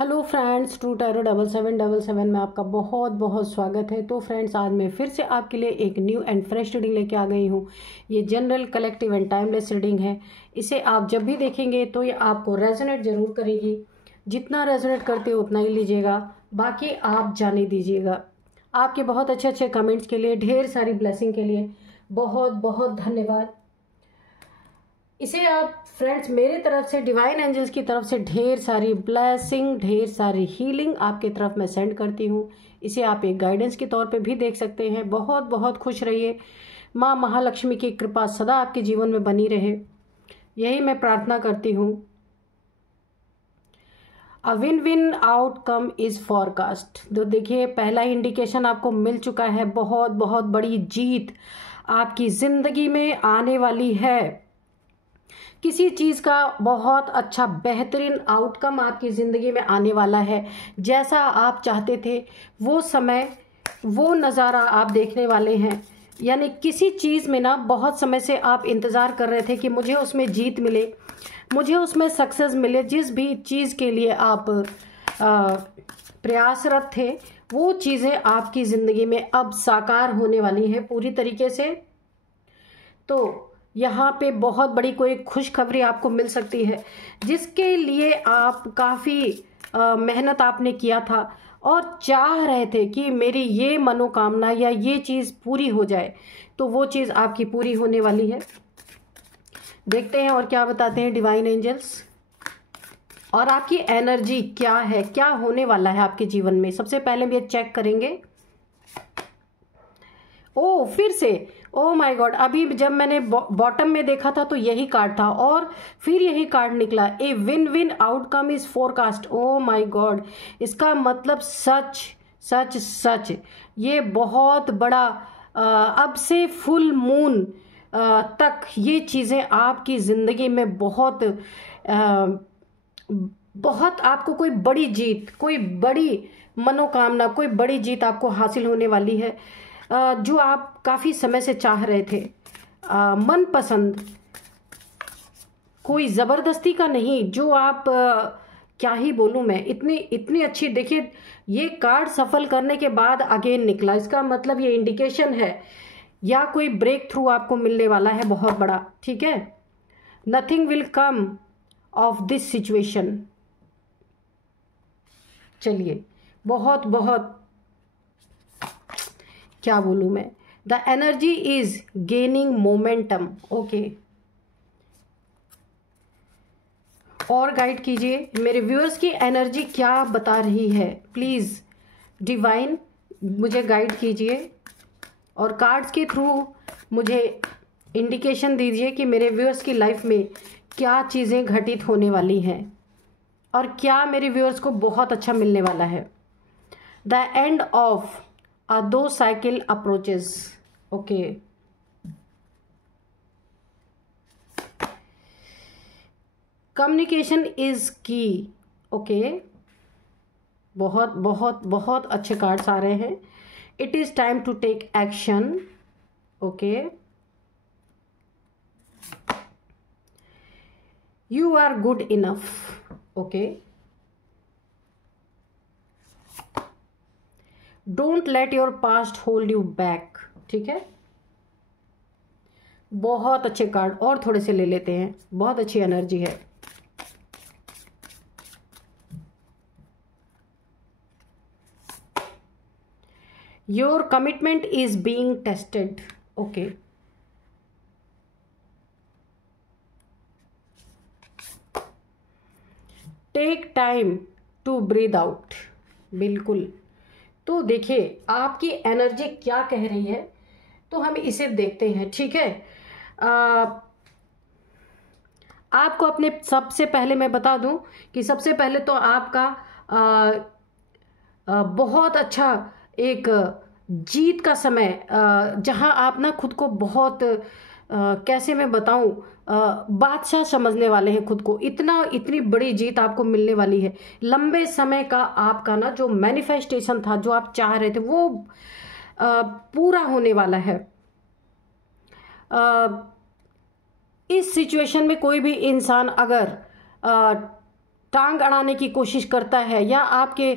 Hello friends, true tarot 7777 में आपका बहुत बहुत स्वागत है। तो फ्रेंड्स, आज मैं फिर से आपके लिए एक न्यू एंड फ्रेश रीडिंग लेके आ गई हूँ। ये general, collective and timeless reading है। इसे आप जब भी देखेंगे तो ये आपको रेजोनेट जरूर करेगी। जितना रेजोनेट करते हो उतना ही लीजिएगा, बाकी आप जाने दीजिएगा। आपके बहुत अच्छे अच्छे कमेंट्स के लिए, ढेर सारी ब्लेसिंग के लिए बहुत बहुत धन्यवाद। इसे आप फ्रेंड्स, मेरे तरफ से, डिवाइन एंजल्स की तरफ से ढेर सारी ब्लेसिंग, ढेर सारी हीलिंग आपकी तरफ मैं सेंड करती हूँ। इसे आप एक गाइडेंस के तौर पे भी देख सकते हैं। बहुत बहुत खुश रहिए। माँ महालक्ष्मी की कृपा सदा आपके जीवन में बनी रहे, यही मैं प्रार्थना करती हूँ। A win win outcome is forecast. तो देखिए, पहला ही इंडिकेशन आपको मिल चुका है। बहुत बहुत बड़ी जीत आपकी जिंदगी में आने वाली है। किसी चीज़ का बहुत अच्छा बेहतरीन आउटकम आपकी ज़िंदगी में आने वाला है। जैसा आप चाहते थे वो समय, वो नज़ारा आप देखने वाले हैं। यानी किसी चीज़ में ना बहुत समय से आप इंतज़ार कर रहे थे कि मुझे उसमें जीत मिले, मुझे उसमें सक्सेस मिले। जिस भी चीज़ के लिए आप प्रयासरत थे, वो चीज़ें आपकी ज़िंदगी में अब साकार होने वाली हैं पूरी तरीके से। तो यहाँ पे बहुत बड़ी कोई खुशखबरी आपको मिल सकती है, जिसके लिए आप काफ़ी मेहनत आपने किया था और चाह रहे थे कि मेरी ये मनोकामना या ये चीज़ पूरी हो जाए। तो वो चीज़ आपकी पूरी होने वाली है। देखते हैं और क्या बताते हैं डिवाइन एंजल्स, और आपकी एनर्जी क्या है, क्या होने वाला है आपके जीवन में। सबसे पहले हम ये चेक करेंगे। ओ, फिर से, ओ माय गॉड, अभी जब मैंने बॉटम में देखा था तो यही कार्ड था और फिर यही कार्ड निकला। A win win outcome is forecast. Oh my God, इसका मतलब सच सच सच, ये बहुत बड़ा अब से फुल मून तक ये चीज़ें आपकी ज़िंदगी में बहुत बहुत आपको कोई बड़ी जीत, कोई बड़ी मनोकामना, कोई बड़ी जीत आपको हासिल होने वाली है, जो आप काफ़ी समय से चाह रहे थे। मनपसंद, कोई ज़बरदस्ती का नहीं, जो आप क्या ही बोलूँ मैं, इतनी इतनी अच्छी। देखिए, ये कार्ड सफल करने के बाद अगेन निकला। इसका मतलब ये इंडिकेशन है या कोई ब्रेक थ्रू आपको मिलने वाला है बहुत बड़ा। ठीक है, nothing will come of this situation. चलिए, बहुत बहुत क्या बोलूँ मैं, the energy is gaining momentum. Okay, और गाइड कीजिए मेरे व्यूअर्स की एनर्जी क्या बता रही है। प्लीज़ डिवाइन मुझे गाइड कीजिए और कार्ड्स के थ्रू मुझे इंडिकेशन दीजिए कि मेरे व्यूअर्स की लाइफ में क्या चीज़ें घटित होने वाली हैं और क्या मेरे व्यूअर्स को बहुत अच्छा मिलने वाला है। The end of two cycle approaches. Okay, communication is key. Okay, बहुत बहुत बहुत अच्छे कार्ड्स आ रहे हैं। It is time to take action. Okay, you are good enough. Okay, don't let your past hold you back. ठीक है, बहुत अच्छे कार्ड, और थोड़े से ले लेते हैं, बहुत अच्छी एनर्जी है। Your commitment is being tested. Okay, take time to breathe out. बिल्कुल। तो देखिए, आपकी एनर्जी क्या कह रही है, तो हम इसे देखते हैं। ठीक है, आपको अपने, सबसे पहले मैं बता दूं कि सबसे पहले तो आपका बहुत अच्छा एक जीत का समय, जहां आप ना खुद को बहुत कैसे मैं बताऊं, बादशाह समझने वाले हैं खुद को। इतनी बड़ी जीत आपको मिलने वाली है। लंबे समय का आपका ना जो मैनिफेस्टेशन था, जो आप चाह रहे थे, वो पूरा होने वाला है। इस सिचुएशन में कोई भी इंसान अगर टांग अड़ाने की कोशिश करता है, या आपके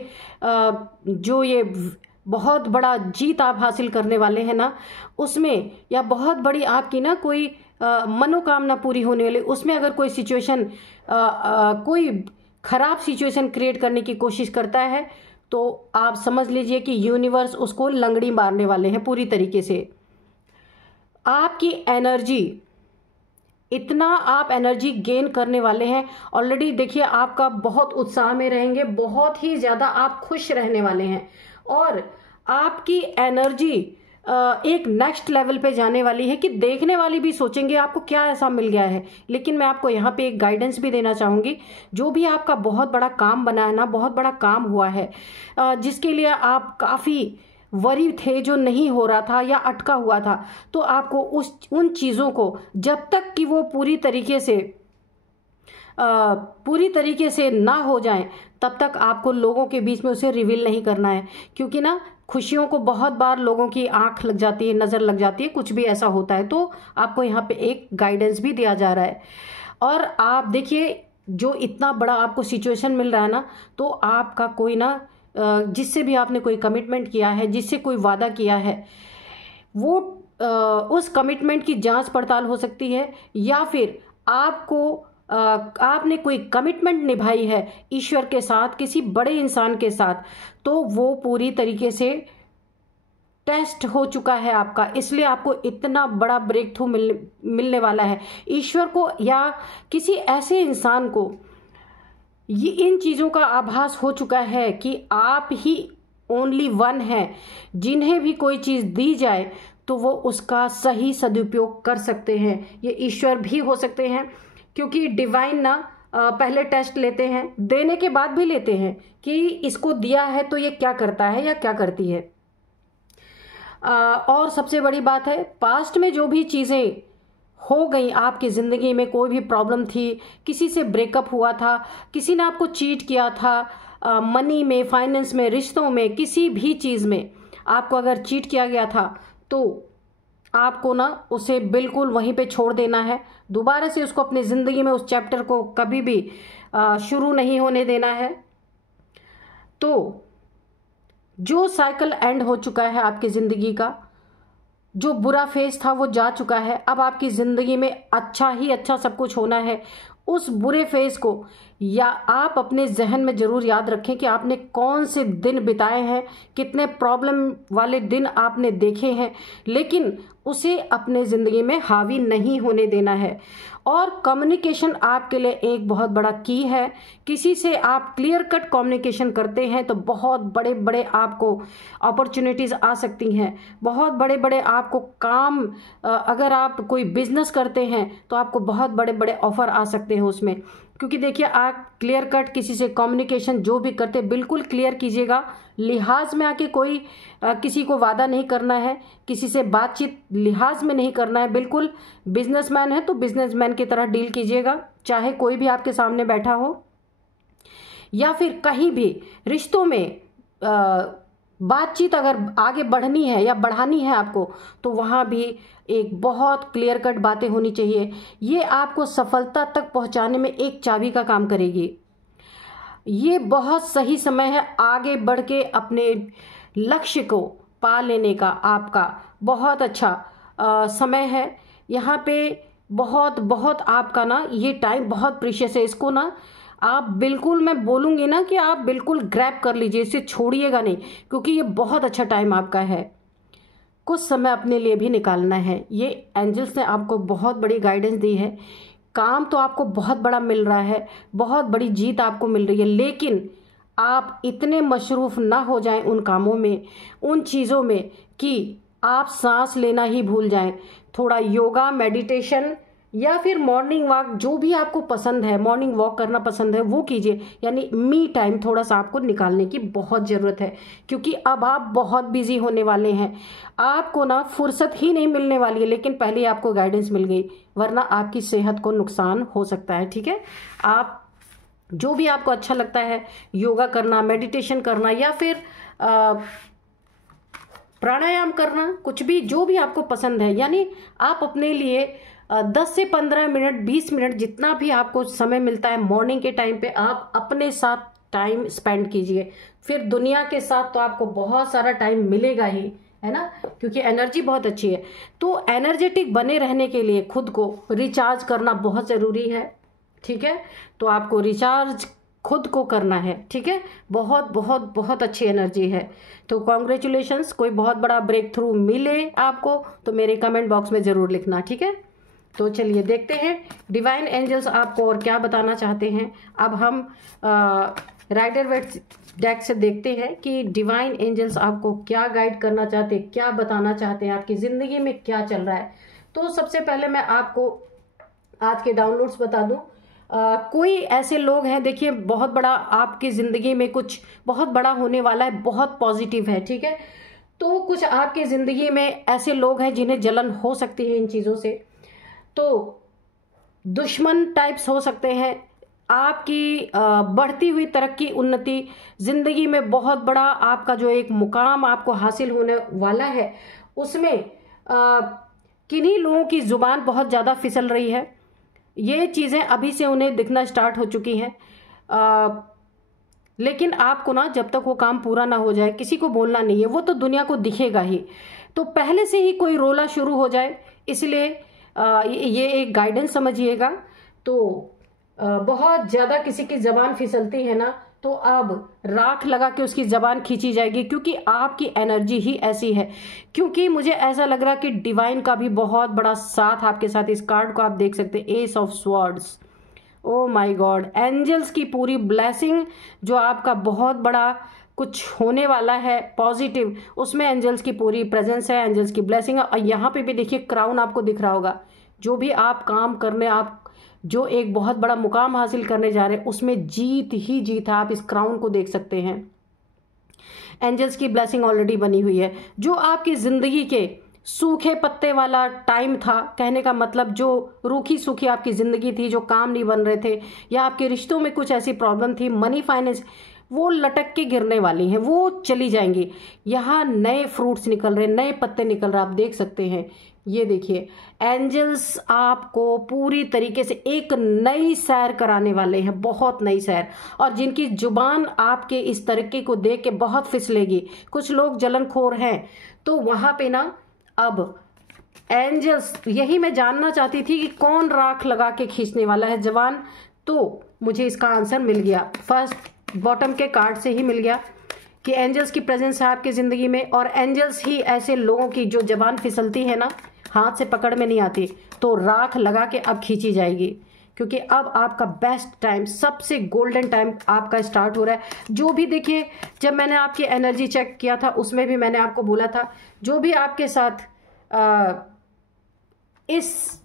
जो ये बहुत बड़ा जीत आप हासिल करने वाले हैं ना उसमें, या बहुत बड़ी आपकी ना कोई मनोकामना पूरी होने वाली, उसमें अगर कोई सिचुएशन कोई खराब सिचुएशन क्रिएट करने की कोशिश करता है तो आप समझ लीजिए कि यूनिवर्स उसको लंगड़ी मारने वाले हैं पूरी तरीके से। आपकी एनर्जी, इतना आप एनर्जी गेन करने वाले हैं ऑलरेडी। देखिए आपका बहुत उत्साह में रहेंगे, बहुत ही ज़्यादा आप खुश रहने वाले हैं, और आपकी एनर्जी एक नेक्स्ट लेवल पे जाने वाली है कि देखने वाली भी सोचेंगे आपको क्या ऐसा मिल गया है। लेकिन मैं आपको यहाँ पे एक गाइडेंस भी देना चाहूँगी, जो भी आपका बहुत बड़ा काम बना है ना, बहुत बड़ा काम हुआ है, जिसके लिए आप काफ़ी वरी थे, जो नहीं हो रहा था या अटका हुआ था, तो आपको उन चीज़ों को जब तक कि वो पूरी तरीके से ना हो जाए तब तक आपको लोगों के बीच में उसे रिवील नहीं करना है। क्योंकि ना खुशियों को बहुत बार लोगों की आंख लग जाती है, नज़र लग जाती है, कुछ भी ऐसा होता है। तो आपको यहाँ पे एक गाइडेंस भी दिया जा रहा है। और आप देखिए जो इतना बड़ा आपको सिचुएशन मिल रहा है ना, तो आपका कोई ना जिससे भी आपने कोई कमिटमेंट किया है, जिससे कोई वादा किया है, वो उस कमिटमेंट की जांच पड़ताल हो सकती है, या फिर आपने कोई कमिटमेंट निभाई है ईश्वर के साथ, किसी बड़े इंसान के साथ, तो वो पूरी तरीके से टेस्ट हो चुका है आपका। इसलिए आपको इतना बड़ा ब्रेक थ्रू मिलने वाला है। ईश्वर को या किसी ऐसे इंसान को ये इन चीज़ों का आभास हो चुका है कि आप ही ओनली वन हैं, जिन्हें भी कोई चीज़ दी जाए तो वो उसका सही सदुपयोग कर सकते हैं। ये ईश्वर भी हो सकते हैं, क्योंकि डिवाइन ना पहले टेस्ट लेते हैं, देने के बाद भी लेते हैं कि इसको दिया है तो ये क्या करता है या क्या करती है। और सबसे बड़ी बात है, पास्ट में जो भी चीज़ें हो गई आपकी ज़िंदगी में, कोई भी प्रॉब्लम थी, किसी से ब्रेकअप हुआ था, किसी ने आपको चीट किया था, मनी में, फाइनेंस में, रिश्तों में, किसी भी चीज़ में आपको अगर चीट किया गया था तो आपको ना उसे बिल्कुल वहीं पे छोड़ देना है। दोबारा से उसको अपनी ज़िंदगी में, उस चैप्टर को कभी भी शुरू नहीं होने देना है। तो जो साइकिल एंड हो चुका है आपकी ज़िंदगी का, जो बुरा फेज था वो जा चुका है। अब आपकी ज़िंदगी में अच्छा ही अच्छा सब कुछ होना है। उस बुरे फेज को या आप अपने जहन में ज़रूर याद रखें कि आपने कौन से दिन बिताए हैं, कितने प्रॉब्लम वाले दिन आपने देखे हैं, लेकिन उसे अपने ज़िंदगी में हावी नहीं होने देना है। और कम्युनिकेशन आपके लिए एक बहुत बड़ा की है। किसी से आप क्लियर कट कम्युनिकेशन करते हैं तो बहुत बड़े बड़े आपको अपॉर्चुनिटीज़ आ सकती हैं। बहुत बड़े बड़े आपको काम, अगर आप कोई बिजनेस करते हैं तो आपको बहुत बड़े बड़े ऑफर आ सकते हैं उसमें। क्योंकि देखिए आप क्लियर कट किसी से कम्युनिकेशन जो भी करते बिल्कुल क्लियर कीजिएगा। लिहाज में आके कोई किसी को वादा नहीं करना है, किसी से बातचीत लिहाज में नहीं करना है। बिल्कुल बिजनेसमैन है तो बिजनेसमैन की तरह डील कीजिएगा, चाहे कोई भी आपके सामने बैठा हो, या फिर कहीं भी रिश्तों में बातचीत अगर आगे बढ़नी है या बढ़ानी है आपको, तो वहाँ भी एक बहुत क्लियर कट बातें होनी चाहिए। ये आपको सफलता तक पहुँचाने में एक चाबी का काम करेगी। ये बहुत सही समय है आगे बढ़ के अपने लक्ष्य को पा लेने का। आपका बहुत अच्छा समय है यहाँ पे। बहुत बहुत आपका ना ये टाइम बहुत प्रीशियस है। इसको ना आप बिल्कुल, मैं बोलूँगी ना कि आप बिल्कुल ग्रैब कर लीजिए, इसे छोड़िएगा नहीं, क्योंकि ये बहुत अच्छा टाइम आपका है। कुछ समय अपने लिए भी निकालना है। ये एंजल्स ने आपको बहुत बड़ी गाइडेंस दी है। काम तो आपको बहुत बड़ा मिल रहा है, बहुत बड़ी जीत आपको मिल रही है, लेकिन आप इतने मशरूफ़ ना हो जाएं उन कामों में, उन चीज़ों में, कि आप सांस लेना ही भूल जाएं। थोड़ा योगा, मेडिटेशन या फिर मॉर्निंग वॉक, जो भी आपको पसंद है, मॉर्निंग वॉक करना पसंद है वो कीजिए। यानी मी टाइम थोड़ा सा आपको निकालने की बहुत ज़रूरत है, क्योंकि अब आप बहुत बिजी होने वाले हैं। आपको ना फुर्सत ही नहीं मिलने वाली है, लेकिन पहले आपको गाइडेंस मिल गई, वरना आपकी सेहत को नुकसान हो सकता है। ठीक है, आप जो भी आपको अच्छा लगता है, योगा करना, मेडिटेशन करना, या फिर प्राणायाम करना, कुछ भी जो भी आपको पसंद है, यानी आप अपने लिए 10 से 15 मिनट 20 मिनट जितना भी आपको समय मिलता है मॉर्निंग के टाइम पे आप अपने साथ टाइम स्पेंड कीजिए। फिर दुनिया के साथ तो आपको बहुत सारा टाइम मिलेगा ही, है ना, क्योंकि एनर्जी बहुत अच्छी है। तो एनर्जेटिक बने रहने के लिए खुद को रिचार्ज करना बहुत ज़रूरी है, ठीक है। तो आपको रिचार्ज खुद को करना है, ठीक है। बहुत बहुत बहुत अच्छी एनर्जी है। तो कॉन्ग्रेचुलेशंस, कोई बहुत बड़ा ब्रेक थ्रू मिले आपको तो मेरे कमेंट बॉक्स में ज़रूर लिखना, ठीक है। तो चलिए देखते हैं डिवाइन एंजल्स आपको और क्या बताना चाहते हैं। अब हम राइडर वेट डेक से देखते हैं कि डिवाइन एंजल्स आपको क्या गाइड करना चाहते हैं, क्या बताना चाहते हैं, आपकी ज़िंदगी में क्या चल रहा है। तो सबसे पहले मैं आपको आज के डाउनलोड्स बता दूं। कोई ऐसे लोग हैं, देखिए बहुत बड़ा आपकी ज़िंदगी में कुछ बहुत बड़ा होने वाला है, बहुत पॉजिटिव है, ठीक है। तो कुछ आपकी ज़िंदगी में ऐसे लोग हैं जिन्हें जलन हो सकती है इन चीज़ों से। तो दुश्मन टाइप्स हो सकते हैं। आपकी बढ़ती हुई तरक्की उन्नति ज़िंदगी में बहुत बड़ा आपका जो एक मुकाम आपको हासिल होने वाला है, उसमें किन्हीं लोगों की ज़ुबान बहुत ज़्यादा फिसल रही है। ये चीज़ें अभी से उन्हें दिखना स्टार्ट हो चुकी हैं। लेकिन आपको ना जब तक वो काम पूरा ना हो जाए किसी को बोलना नहीं है, वो तो दुनिया को दिखेगा ही। तो पहले से ही कोई रोला शुरू हो जाए, इसलिए ये एक गाइडेंस समझिएगा। तो बहुत ज़्यादा किसी की ज़बान फिसलती है ना, तो अब राख लगा के उसकी ज़बान खींची जाएगी, क्योंकि आपकी एनर्जी ही ऐसी है। क्योंकि मुझे ऐसा लग रहा है कि डिवाइन का भी बहुत बड़ा साथ आपके साथ। इस कार्ड को आप देख सकते हैं, ace of swords. Oh my God, angels की पूरी ब्लेसिंग जो आपका बहुत बड़ा कुछ होने वाला है पॉजिटिव, उसमें एंजल्स की पूरी प्रेजेंस है, एंजल्स की ब्लेसिंग है। और यहाँ पे भी देखिए क्राउन आपको दिख रहा होगा। जो भी आप काम करने, आप जो एक बहुत बड़ा मुकाम हासिल करने जा रहे हैं, उसमें जीत ही जीत है। आप इस क्राउन को देख सकते हैं। एंजल्स की ब्लेसिंग ऑलरेडी बनी हुई है। जो आपकी जिंदगी के सूखे पत्ते वाला टाइम था, कहने का मतलब जो रूखी सूखी आपकी जिंदगी थी, जो काम नहीं बन रहे थे, या आपके रिश्तों में कुछ ऐसी प्रॉब्लम थी, मनी फाइनेंस, वो लटक के गिरने वाली हैं, वो चली जाएंगी। यहाँ नए फ्रूट्स निकल रहे, नए पत्ते निकल रहे, आप देख सकते हैं। ये देखिए, एंजल्स आपको पूरी तरीके से एक नई सैर कराने वाले हैं, बहुत नई सैर। और जिनकी जुबान आपके इस तरीके को देख के बहुत फिसलेगी, कुछ लोग जलनखोर हैं, तो वहां पे ना अब एंजल्स, यही मैं जानना चाहती थी कि कौन राख लगा के खींचने वाला है जवान। तो मुझे इसका आंसर मिल गया, फर्स्ट बॉटम के कार्ड से ही मिल गया कि एंजल्स की प्रेजेंस है आपकी जिंदगी में। और एंजल्स ही ऐसे लोगों की जो जबान फिसलती है ना, हाथ से पकड़ में नहीं आती, तो राख लगा के अब खींची जाएगी। क्योंकि अब आपका बेस्ट टाइम, सबसे गोल्डन टाइम आपका स्टार्ट हो रहा है। जो भी देखिए, जब मैंने आपकी एनर्जी चेक किया था उसमें भी मैंने आपको बोला था, जो भी आपके साथ इस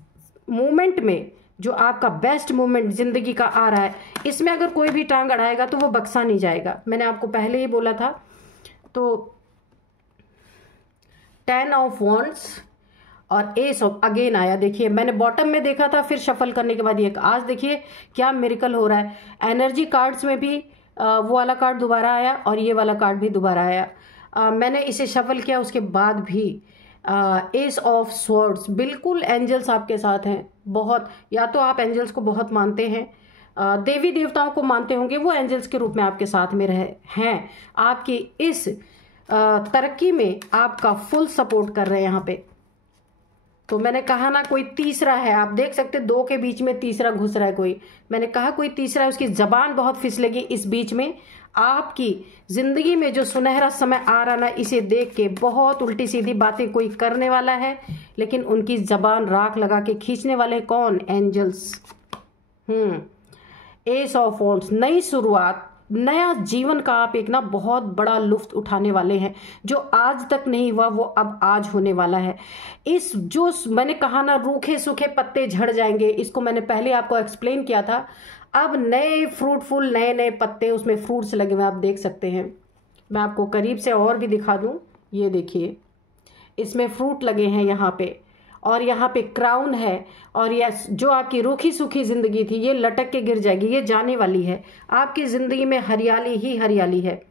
मोमेंट में जो आपका बेस्ट मोमेंट जिंदगी का आ रहा है, इसमें अगर कोई भी टांग अड़ाएगा तो वो बख्शा नहीं जाएगा। मैंने आपको पहले ही बोला था। तो 10 ऑफ वॉन्ड्स और एस ऑफ अगेन आया। देखिए, मैंने बॉटम में देखा था, फिर शफल करने के बाद ये, आज देखिए क्या मिरेकल हो रहा है। एनर्जी कार्ड्स में भी वो वाला कार्ड दोबारा आया और ये वाला कार्ड भी दोबारा आया। मैंने इसे शफल किया, उसके बाद भी एस ऑफ स्वॉर्ड्स। बिल्कुल एंजल्स आपके साथ हैं बहुत। या तो आप एंजल्स को बहुत मानते हैं, देवी देवताओं को मानते होंगे, वो एंजल्स के रूप में आपके साथ में हैं। आपकी इस तरक्की में आपका फुल सपोर्ट कर रहे हैं यहाँ पे। तो मैंने कहा ना, कोई तीसरा है, आप देख सकते, दो के बीच में तीसरा घुस रहा है कोई। मैंने कहा कोई तीसरा है, उसकी जबान बहुत फिसलेगी इस बीच में। आपकी जिंदगी में जो सुनहरा समय आ रहा ना, इसे देख के बहुत उल्टी सीधी बातें कोई करने वाला है, लेकिन उनकी जबान राख लगा के खींचने वाले कौन? एंजल्स। एस ऑफ वॉन्ड्स, नई शुरुआत, नया जीवन का आप एक ना बहुत बड़ा लुफ्त उठाने वाले हैं। जो आज तक नहीं हुआ वो अब आज होने वाला है। इस जो मैंने कहा ना, रूखे सूखे पत्ते झड़ जाएंगे, इसको मैंने पहले आपको एक्सप्लेन किया था। अब नए फ्रूटफुल, नए नए पत्ते, उसमें फ्रूट्स लगे हुए आप देख सकते हैं। मैं आपको करीब से और भी दिखा दूं, ये देखिए, इसमें फ्रूट लगे हैं यहाँ पे, और यहाँ पे क्राउन है। और यस, जो आपकी रूखी सूखी जिंदगी थी, ये लटक के गिर जाएगी, ये जाने वाली है। आपकी जिंदगी में हरियाली ही हरियाली है।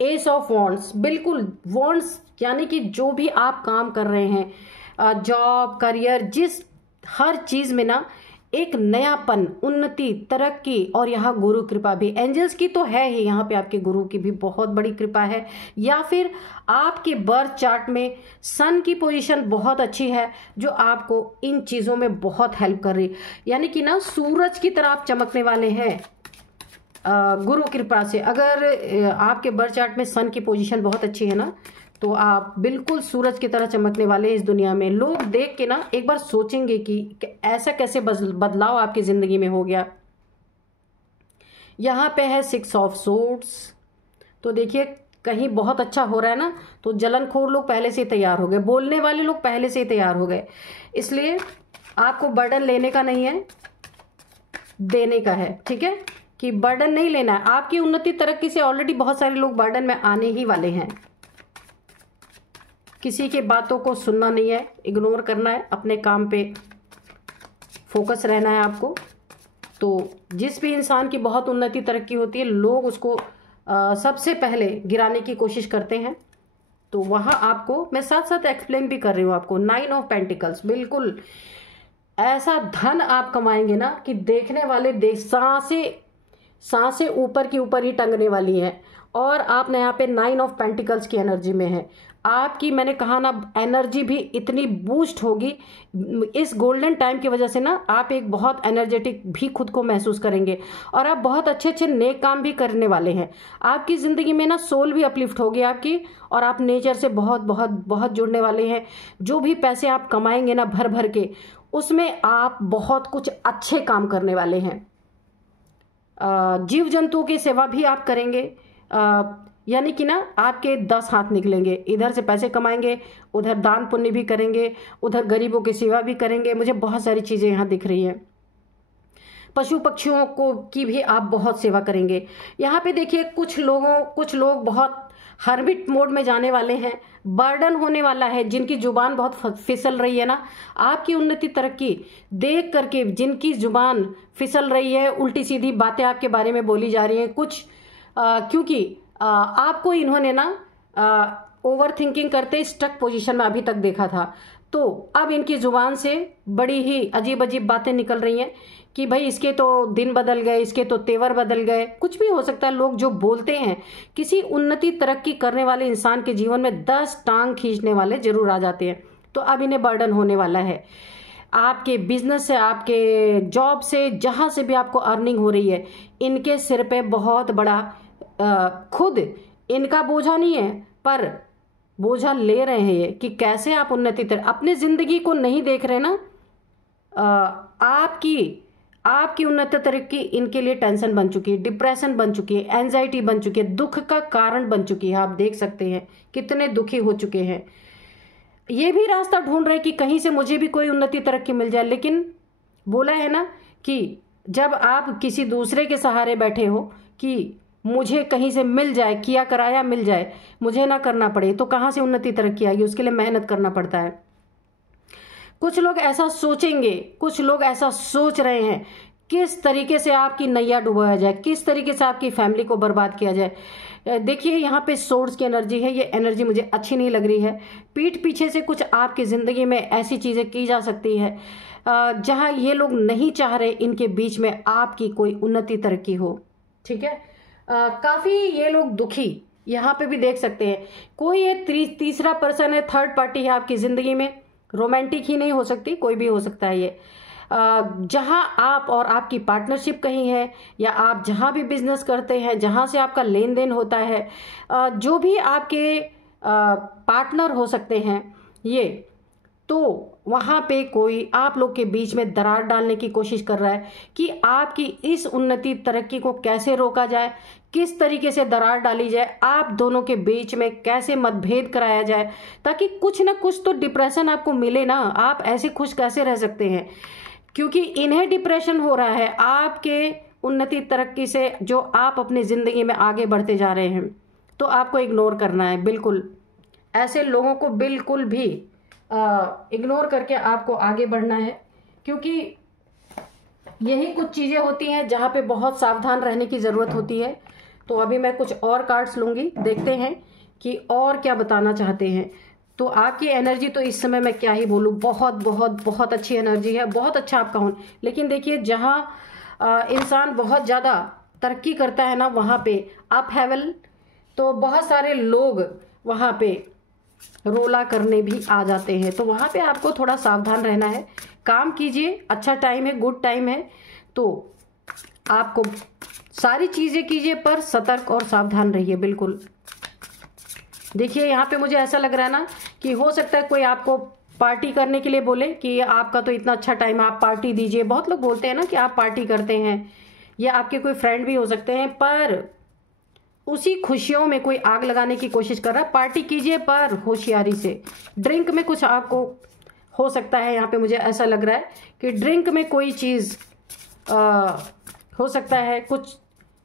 एस ऑफ वॉन्ड्स, बिल्कुल वॉन्ड्स, यानी कि जो भी आप काम कर रहे हैं, जॉब, करियर, जिस हर चीज़ में ना एक नयापन, उन्नति, तरक्की, और यहाँ गुरु कृपा भी, एंजल्स की तो है ही, यहाँ पे आपके गुरु की भी बहुत बड़ी कृपा है। या फिर आपके बर्थ चार्ट में सन की पोजीशन बहुत अच्छी है जो आपको इन चीज़ों में बहुत हेल्प कर रही, यानी कि ना सूरज की तरह आप चमकने वाले हैं गुरु कृपा से। अगर आपके बर्थ चार्ट में सन की पोजीशन बहुत अच्छी है ना, तो आप बिल्कुल सूरज की तरह चमकने वाले हैं इस दुनिया में। लोग देख के ना एक बार सोचेंगे कि ऐसा कैसे बदलाव आपकी जिंदगी में हो गया। यहाँ पे है 6 ऑफ सोर्ड्स, तो देखिए कहीं बहुत अच्छा हो रहा है ना, तो जलनखोर लोग पहले से ही तैयार हो गए, बोलने वाले लोग पहले से ही तैयार हो गए। इसलिए आपको बर्डन लेने का नहीं है, देने का है। ठीक है, कि बर्डन नहीं लेना है। आपकी उन्नति तरक्की से ऑलरेडी बहुत सारे लोग बर्डन में आने ही वाले हैं। किसी की बातों को सुनना नहीं है, इग्नोर करना है, अपने काम पे फोकस रहना है आपको। तो जिस भी इंसान की बहुत उन्नति तरक्की होती है, लोग उसको सबसे पहले गिराने की कोशिश करते हैं। तो वहाँ आपको मैं साथ साथ एक्सप्लेन भी कर रही हूँ आपको। 9 ऑफ पेंटिकल्स, बिल्कुल ऐसा धन आप कमाएंगे ना कि देखने वाले सांसें ऊपर की ऊपर ही टंगने वाली हैं। और आप ना यहाँ पे 9 ऑफ पेंटिकल्स की एनर्जी में है। आपकी, मैंने कहा ना, एनर्जी भी इतनी बूस्ट होगी इस गोल्डन टाइम की वजह से ना, आप एक बहुत एनर्जेटिक भी खुद को महसूस करेंगे। और आप बहुत अच्छे अच्छे नेक काम भी करने वाले हैं। आपकी ज़िंदगी में ना सोल भी अपलिफ्ट होगी आपकी, और आप नेचर से बहुत बहुत बहुत जुड़ने वाले हैं। जो भी पैसे आप कमाएंगे ना भर भर के, उसमें आप बहुत कुछ अच्छे काम करने वाले हैं। जीव जंतुओं की सेवा भी आप करेंगे, यानी कि ना आपके 10 हाथ निकलेंगे। इधर से पैसे कमाएंगे, उधर दान पुण्य भी करेंगे, उधर गरीबों की सेवा भी करेंगे। मुझे बहुत सारी चीज़ें यहाँ दिख रही हैं। पशु पक्षियों को की भी आप बहुत सेवा करेंगे। यहाँ पे देखिए कुछ लोग बहुत हर्मिट मोड में जाने वाले हैं। बर्डन होने वाला है, जिनकी जुबान बहुत फिसल रही है ना, आपकी उन्नति तरक्की देख करके जिनकी जुबान फिसल रही है, उल्टी सीधी बातें आपके बारे में बोली जा रही हैं कुछ, क्योंकि आपको इन्होंने ना ओवर थिंकिंग करते स्टक पोजीशन में अभी तक देखा था। तो अब इनकी जुबान से बड़ी ही अजीब अजीब बातें निकल रही हैं कि भाई इसके तो दिन बदल गए, इसके तो तेवर बदल गए, कुछ भी हो सकता है। लोग जो बोलते हैं, किसी उन्नति तरक्की करने वाले इंसान के जीवन में 10 टांग खींचने वाले जरूर आ जाते हैं। तो अब इन्हें बर्डन होने वाला है। आपके बिजनेस से, आपके जॉब से, जहां से भी आपको अर्निंग हो रही है, इनके सिर पे बहुत बड़ा खुद इनका बोझा नहीं है, पर बोझा ले रहे हैं ये कि कैसे आप उन्नति अपने जिंदगी को नहीं देख रहे ना। आपकी उन्नति तरक्की इनके लिए टेंशन बन चुकी है, डिप्रेशन बन चुकी है, एंजाइटी बन चुकी है, दुख का कारण बन चुकी है। आप देख सकते हैं कितने दुखी हो चुके हैं। ये भी रास्ता ढूंढ रहे हैं कि कहीं से मुझे भी कोई उन्नति तरक्की मिल जाए। लेकिन बोला है ना कि जब आप किसी दूसरे के सहारे बैठे हो कि मुझे कहीं से मिल जाए, किया कराया मिल जाए, मुझे ना करना पड़े, तो कहाँ से उन्नति तरक्की आएगी? उसके लिए मेहनत करना पड़ता है। कुछ लोग ऐसा सोचेंगे, कुछ लोग ऐसा सोच रहे हैं किस तरीके से आपकी नैया डुबाया जाए, किस तरीके से आपकी फैमिली को बर्बाद किया जाए। देखिए यहाँ पे सोर्स की एनर्जी है, ये एनर्जी मुझे अच्छी नहीं लग रही है। पीठ पीछे से कुछ आपकी ज़िंदगी में ऐसी चीज़ें की जा सकती है जहाँ ये लोग नहीं चाह रहे इनके बीच में आपकी कोई उन्नति तरक्की हो। ठीक है, काफ़ी ये लोग दुखी यहाँ पे भी देख सकते हैं। कोई ये तीसरा पर्सन है, थर्ड पार्टी है आपकी ज़िंदगी में। रोमांटिक ही नहीं हो सकती, कोई भी हो सकता है ये। जहां आप और आपकी पार्टनरशिप कहीं है, या आप जहां भी बिजनेस करते हैं, जहां से आपका लेन देन होता है, जो भी आपके पार्टनर हो सकते हैं ये, तो वहाँ पे कोई आप लोग के बीच में दरार डालने की कोशिश कर रहा है कि आपकी इस उन्नति तरक्की को कैसे रोका जाए, किस तरीके से दरार डाली जाए, आप दोनों के बीच में कैसे मतभेद कराया जाए, ताकि कुछ ना कुछ तो डिप्रेशन आपको मिले ना। आप ऐसे खुश कैसे रह सकते हैं? क्योंकि इन्हें डिप्रेशन हो रहा है आपके उन्नति तरक्की से, जो आप अपनी ज़िंदगी में आगे बढ़ते जा रहे हैं। तो आपको इग्नोर करना है, बिल्कुल ऐसे लोगों को बिल्कुल भी इग्नोर करके आपको आगे बढ़ना है। क्योंकि यही कुछ चीज़ें होती हैं जहाँ पे बहुत सावधान रहने की ज़रूरत होती है। तो अभी मैं कुछ और कार्ड्स लूँगी, देखते हैं कि और क्या बताना चाहते हैं। तो आपकी एनर्जी तो इस समय मैं क्या ही बोलूँ, बहुत बहुत बहुत अच्छी एनर्जी है, बहुत अच्छा आपका होना। लेकिन देखिए जहाँ इंसान बहुत ज़्यादा तरक्की करता है ना, वहाँ पे अप हेवल, तो बहुत सारे लोग वहाँ पे रोला करने भी आ जाते हैं। तो वहाँ पे आपको थोड़ा सावधान रहना है। काम कीजिए, अच्छा टाइम है, गुड टाइम है, तो आपको सारी चीज़ें कीजिए पर सतर्क और सावधान रहिए बिल्कुल। देखिए यहाँ पे मुझे ऐसा लग रहा है ना कि हो सकता है कोई आपको पार्टी करने के लिए बोले कि आपका तो इतना अच्छा टाइम है, आप पार्टी दीजिए। बहुत लोग बोलते हैं ना कि आप पार्टी करते हैं, या आपके कोई फ्रेंड भी हो सकते हैं, पर उसी खुशियों में कोई आग लगाने की कोशिश कर रहा है। पार्टी कीजिए पर होशियारी से। ड्रिंक में कुछ आपको हो सकता है, यहाँ पे मुझे ऐसा लग रहा है कि ड्रिंक में कोई चीज़ हो सकता है, कुछ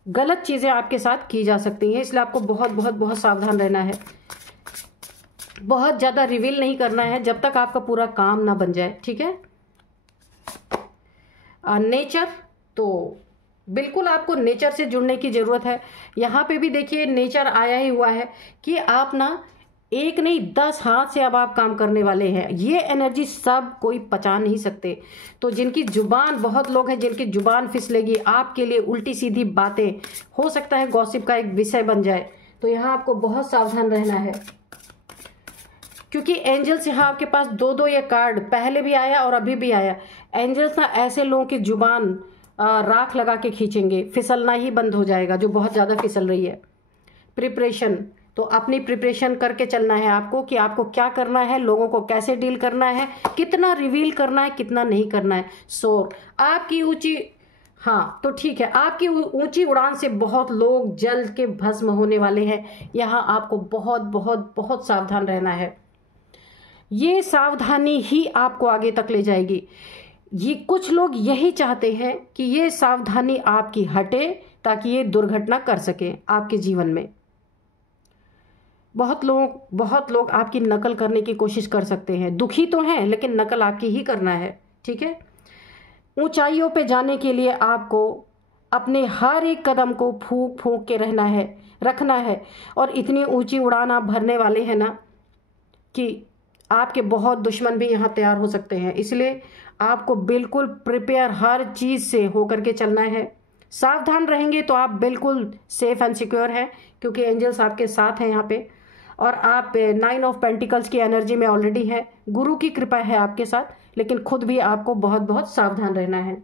गलत चीज़ें आपके साथ की जा सकती हैं, इसलिए आपको बहुत बहुत बहुत सावधान रहना है। बहुत ज़्यादा रिवील नहीं करना है जब तक आपका पूरा काम ना बन जाए, ठीक है। नेचर, तो बिल्कुल आपको नेचर से जुड़ने की ज़रूरत है। यहाँ पे भी देखिए नेचर आया ही हुआ है कि आप ना एक नहीं 10 हाथ से अब आप काम करने वाले हैं। ये एनर्जी सब कोई पचा नहीं सकते। तो जिनकी जुबान, बहुत लोग हैं जिनकी जुबान फिसलेगी आपके लिए उल्टी सीधी बातें, हो सकता है गॉसिप का एक विषय बन जाए। तो यहाँ आपको बहुत सावधान रहना है, क्योंकि एंजल्स यहाँ आपके पास दो ये कार्ड पहले भी आया और अभी भी आया। एंजल्स ना ऐसे लोगों की जुबान राख लगा के खींचेंगे, फिसलना ही बंद हो जाएगा जो बहुत ज़्यादा फिसल रही है। प्रिपरेशन, तो अपनी प्रिपरेशन करके चलना है आपको कि आपको क्या करना है, लोगों को कैसे डील करना है, कितना रिवील करना है, कितना नहीं करना है। सो आपकी ऊंची, हाँ तो ठीक है, आपकी ऊंची उड़ान से बहुत लोग जल के भस्म होने वाले हैं। यहाँ आपको बहुत बहुत बहुत सावधान रहना है। ये सावधानी ही आपको आगे तक ले जाएगी। ये कुछ लोग यही चाहते हैं कि ये सावधानी आपकी हटे ताकि ये दुर्घटना कर सके आपके जीवन में। बहुत लोग आपकी नकल करने की कोशिश कर सकते हैं, दुखी तो हैं लेकिन नकल आपकी ही करना है, ठीक है। ऊंचाइयों पे जाने के लिए आपको अपने हर एक कदम को फूंक फूंक के रखना है। और इतनी ऊंची उड़ान आप भरने वाले हैं ना कि आपके बहुत दुश्मन भी यहाँ तैयार हो सकते हैं। इसलिए आपको बिल्कुल प्रिपेयर हर चीज़ से होकर के चलना है। सावधान रहेंगे तो आप बिल्कुल सेफ एंड सिक्योर हैं, क्योंकि एंजल्स आपके साथ हैं यहाँ पे। और आप 9 ऑफ पेंटिकल्स की एनर्जी में ऑलरेडी हैं, गुरु की कृपा है आपके साथ, लेकिन खुद भी आपको बहुत बहुत सावधान रहना है।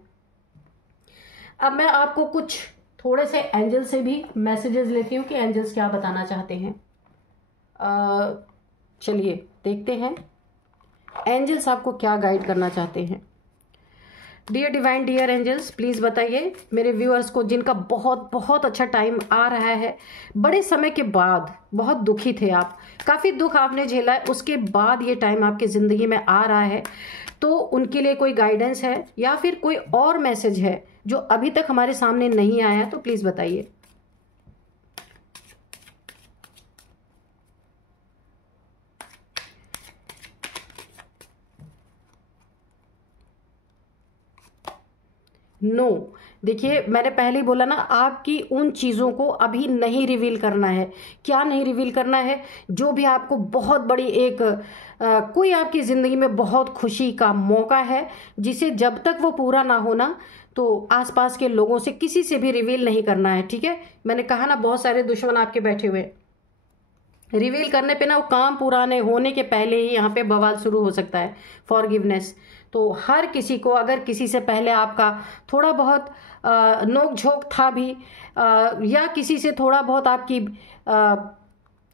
अब मैं आपको कुछ थोड़े से एंजल से भी मैसेजेस लेती हूँ कि एंजल्स क्या बताना चाहते हैं। चलिए देखते हैं एंजल्स आपको क्या गाइड करना चाहते हैं। Dear divine, dear angels, please बताइए मेरे व्यूअर्स को जिनका बहुत बहुत अच्छा टाइम आ रहा है। बड़े समय के बाद बहुत दुखी थे आप, काफ़ी दुख आपने झेला है, उसके बाद ये टाइम आपकी ज़िंदगी में आ रहा है। तो उनके लिए कोई गाइडेंस है या फिर कोई और मैसेज है जो अभी तक हमारे सामने नहीं आया, तो प्लीज़ बताइए। नो देखिए मैंने पहले ही बोला ना, आपकी उन चीज़ों को अभी नहीं रिवील करना है। क्या नहीं रिवील करना है? जो भी आपको बहुत बड़ी एक कोई आपकी ज़िंदगी में बहुत खुशी का मौका है, जिसे जब तक वो पूरा ना हो ना, तो आसपास के लोगों से किसी से भी रिवील नहीं करना है, ठीक है। मैंने कहा ना बहुत सारे दुश्मन आपके बैठे हुए, रिवील करने पे ना वो काम पूरा होने के पहले ही यहाँ पे बवाल शुरू हो सकता है। फॉरगिवनेस, तो हर किसी को, अगर किसी से पहले आपका थोड़ा बहुत नोक झोंक था भी, या किसी से थोड़ा बहुत आपकी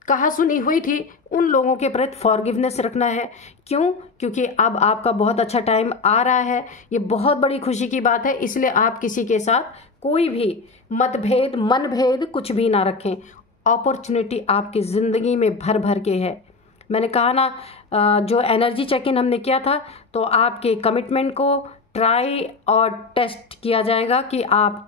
कहा सुनी हुई थी, उन लोगों के प्रति फॉरगिवनेस रखना है। क्यों? क्योंकि अब आपका बहुत अच्छा टाइम आ रहा है, ये बहुत बड़ी खुशी की बात है। इसलिए आप किसी के साथ कोई भी मतभेद, मनभेद कुछ भी ना रखें। अपॉर्चुनिटी आपकी ज़िंदगी में भर भर के है। मैंने कहा ना, जो एनर्जी चेक इन हमने किया था, तो आपके कमिटमेंट को ट्राई और टेस्ट किया जाएगा कि आप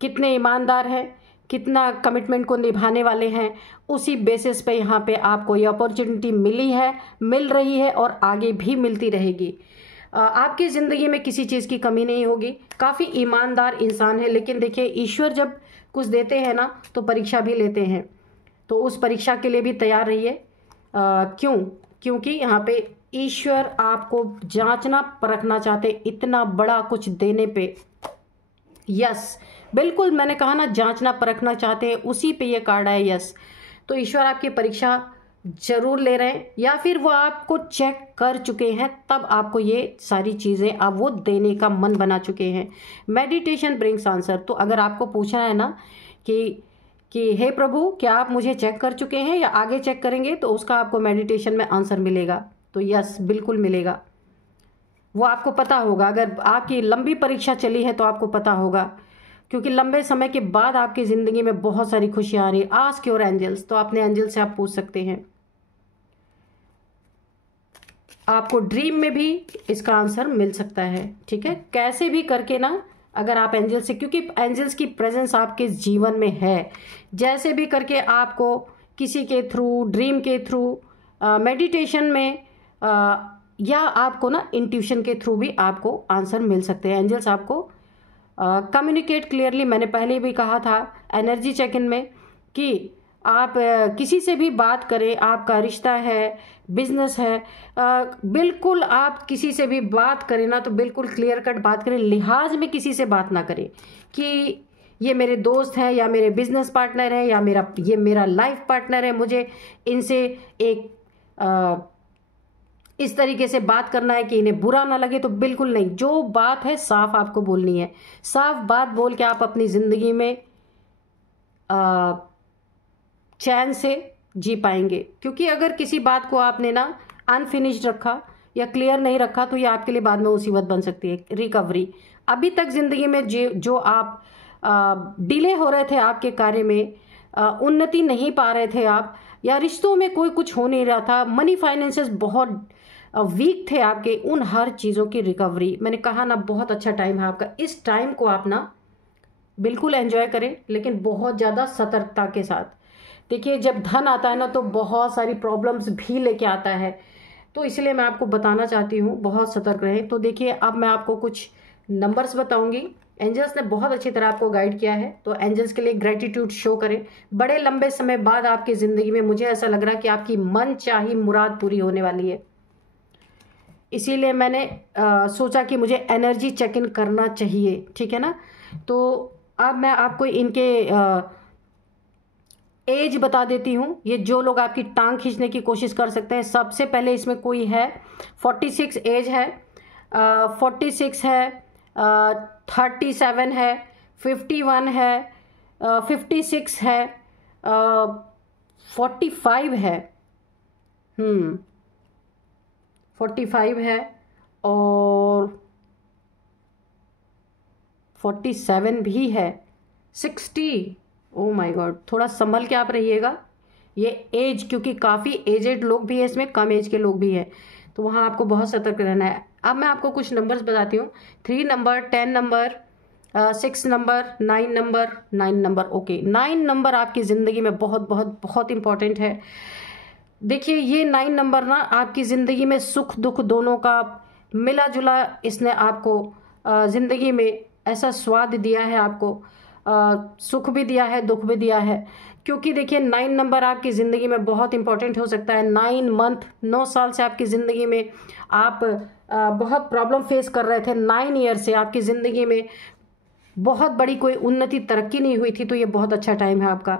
कितने ईमानदार हैं, कितना कमिटमेंट को निभाने वाले हैं। उसी बेसिस पे यहाँ पे आपको ये अपॉर्चुनिटी मिली है, मिल रही है और आगे भी मिलती रहेगी। आपकी ज़िंदगी में किसी चीज़ की कमी नहीं होगी। काफ़ी ईमानदार इंसान है, लेकिन देखिए ईश्वर जब कुछ देते हैं ना तो परीक्षा भी लेते हैं, तो उस परीक्षा के लिए भी तैयार रहिए। क्यों? क्योंकि यहाँ पे ईश्वर आपको जांचना परखना चाहते, इतना बड़ा कुछ देने पे। यस, बिल्कुल मैंने कहा ना, जांचना परखना चाहते हैं, उसी पे ये कार्ड है। यस, तो ईश्वर आपकी परीक्षा जरूर ले रहे हैं, या फिर वो आपको चेक कर चुके हैं, तब आपको ये सारी चीजें अब वो देने का मन बना चुके हैं। Meditation brings answer. तो अगर आपको पूछना है ना कि हे प्रभु, क्या आप मुझे चेक कर चुके हैं या आगे चेक करेंगे, तो उसका आपको मेडिटेशन में आंसर मिलेगा। तो यस, बिल्कुल मिलेगा। वो आपको पता होगा, अगर आपकी लंबी परीक्षा चली है तो आपको पता होगा, क्योंकि लंबे समय के बाद आपकी जिंदगी में बहुत सारी खुशियां आ रही है। आस्क योर एंजल्स, तो अपने एंजल से आप पूछ सकते हैं। आपको ड्रीम में भी इसका आंसर मिल सकता है। ठीक है, कैसे भी करके ना, अगर आप एंजल से, क्योंकि एंजल्स की प्रेजेंस आपके जीवन में है, जैसे भी करके आपको किसी के थ्रू, ड्रीम के थ्रू, मेडिटेशन में, या आपको ना इंट्यूशन के थ्रू भी आपको आंसर मिल सकते हैं। एंजल्स आपको कम्युनिकेट क्लियरली, मैंने पहले भी कहा था एनर्जी चेक इन में, कि आप किसी से भी बात करें, आपका रिश्ता है, बिजनेस है, बिल्कुल आप किसी से भी बात करें ना, तो बिल्कुल क्लियर कट बात करें, लिहाज में किसी से बात ना करें कि ये मेरे दोस्त हैं या मेरे बिजनेस पार्टनर हैं या ये मेरा लाइफ पार्टनर है, मुझे इनसे एक इस तरीके से बात करना है कि इन्हें बुरा ना लगे। तो बिल्कुल नहीं, जो बात है साफ आपको बोलनी है। साफ बात बोल के आप अपनी जिंदगी में चैन से जी पाएंगे, क्योंकि अगर किसी बात को आपने ना अनफिनिश्ड रखा या क्लियर नहीं रखा, तो ये आपके लिए बाद में मुसीबत बन सकती है। रिकवरी, अभी तक जिंदगी में जो आप डिले हो रहे थे आपके कार्य में, उन्नति नहीं पा रहे थे आप, या रिश्तों में कोई कुछ हो नहीं रहा था, मनी फाइनेंसेस बहुत वीक थे आपके, उन हर चीज़ों की रिकवरी, मैंने कहा ना, बहुत अच्छा टाइम है आपका। इस टाइम को आप ना बिल्कुल एंजॉय करें, लेकिन बहुत ज़्यादा सतर्कता के साथ। देखिए, जब धन आता है ना, तो बहुत सारी प्रॉब्लम्स भी लेके आता है, तो इसलिए मैं आपको बताना चाहती हूँ, बहुत सतर्क रहें। तो देखिए, अब मैं आपको कुछ नंबर्स बताऊंगी। एंजल्स ने बहुत अच्छी तरह आपको गाइड किया है, तो एंजल्स के लिए ग्रेटिट्यूड शो करें। बड़े लंबे समय बाद आपकी ज़िंदगी में मुझे ऐसा लग रहा है कि आपकी मन चाही मुराद पूरी होने वाली है, इसीलिए मैंने सोचा कि मुझे एनर्जी चेक इन करना चाहिए। ठीक है ना, तो अब मैं आपको इनके एज बता देती हूँ। ये जो लोग आपकी टांग खींचने की कोशिश कर सकते हैं, सबसे पहले इसमें कोई है 46 एज है, 46 है, 37 है, 51 है, 56 है, 45 है, 45 है, और 47 भी है, 60। ओ माय गॉड, थोड़ा संभल के आप रहिएगा। ये एज, क्योंकि काफ़ी एजेड लोग भी है इसमें, कम एज के लोग भी है, तो वहाँ आपको बहुत सतर्क रहना है। अब मैं आपको कुछ नंबर्स बताती हूँ। 3 number, 10 number, 6 number, 9 number, 9 number. Okay, 9 number आपकी ज़िंदगी में बहुत बहुत बहुत इंपॉर्टेंट है। देखिए, ये 9 नंबर ना आपकी ज़िंदगी में सुख दुख दोनों का मिला जुला, इसने आपको ज़िंदगी में ऐसा स्वाद दिया है, आपको सुख भी दिया है, दुख भी दिया है। क्योंकि देखिए, 9 नंबर आपकी ज़िंदगी में बहुत इंपॉर्टेंट हो सकता है। 9 मंथ, 9 साल से आपकी ज़िंदगी में आप बहुत प्रॉब्लम फेस कर रहे थे। 9 ईयर से आपकी ज़िंदगी में बहुत बड़ी कोई उन्नति, तरक्की नहीं हुई थी, तो ये बहुत अच्छा टाइम है आपका।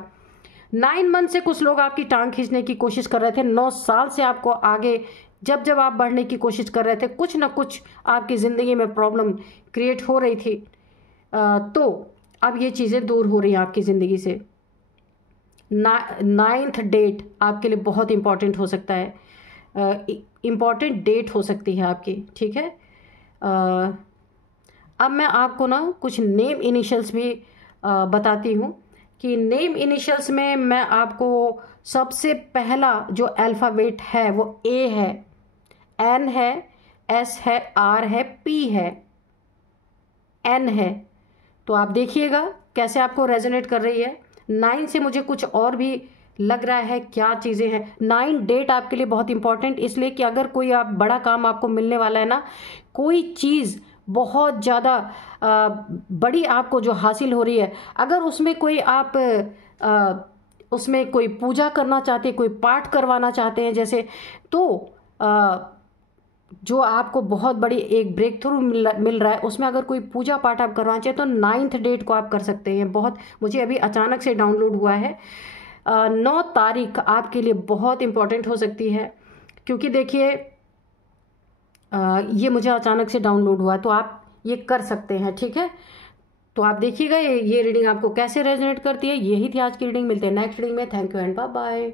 9 मंथ से कुछ लोग आपकी टांग खींचने की कोशिश कर रहे थे। 9 साल से आपको आगे जब जब आप बढ़ने की कोशिश कर रहे थे, कुछ ना कुछ आपकी ज़िंदगी में प्रॉब्लम क्रिएट हो रही थी, तो अब ये चीज़ें दूर हो रही हैं आपकी ज़िंदगी से। 9th डेट आपके लिए बहुत इंपॉर्टेंट हो सकता है, इम्पॉर्टेंट डेट हो सकती है आपकी। ठीक है, अब मैं आपको ना कुछ नेम इनिशियल्स भी बताती हूँ, कि नेम इनिशियल्स में मैं आपको सबसे पहला जो अल्फ़ाबेट है वो ए है, एन है, एस है, आर है, पी है, एन है। तो आप देखिएगा कैसे आपको रेजोनेट कर रही है। 9 से मुझे कुछ और भी लग रहा है, क्या चीज़ें हैं। 9 डेट आपके लिए बहुत इंपॉर्टेंट, इसलिए कि अगर कोई आप बड़ा काम आपको मिलने वाला है ना, कोई चीज़ बहुत ज़्यादा बड़ी आपको जो हासिल हो रही है, अगर उसमें कोई आप उसमें कोई पूजा करना चाहते हैं, कोई पाठ करवाना चाहते हैं जैसे, तो जो आपको बहुत बड़ी एक ब्रेक थ्रू मिल रहा है, उसमें अगर कोई पूजा पाठ आप करवाना चाहें तो 9th डेट को आप कर सकते हैं। बहुत मुझे अभी अचानक से डाउनलोड हुआ है। 9 तारीख आपके लिए बहुत इम्पोर्टेंट हो सकती है, क्योंकि देखिए ये मुझे अचानक से डाउनलोड हुआ, तो आप ये कर सकते हैं, ठीक है। तो आप देखिएगा ये रीडिंग आपको कैसे रेजोनेट करती है। यही थी आज की रीडिंग। मिलते हैं नेक्स्ट रीडिंग में। Thank you and bye bye.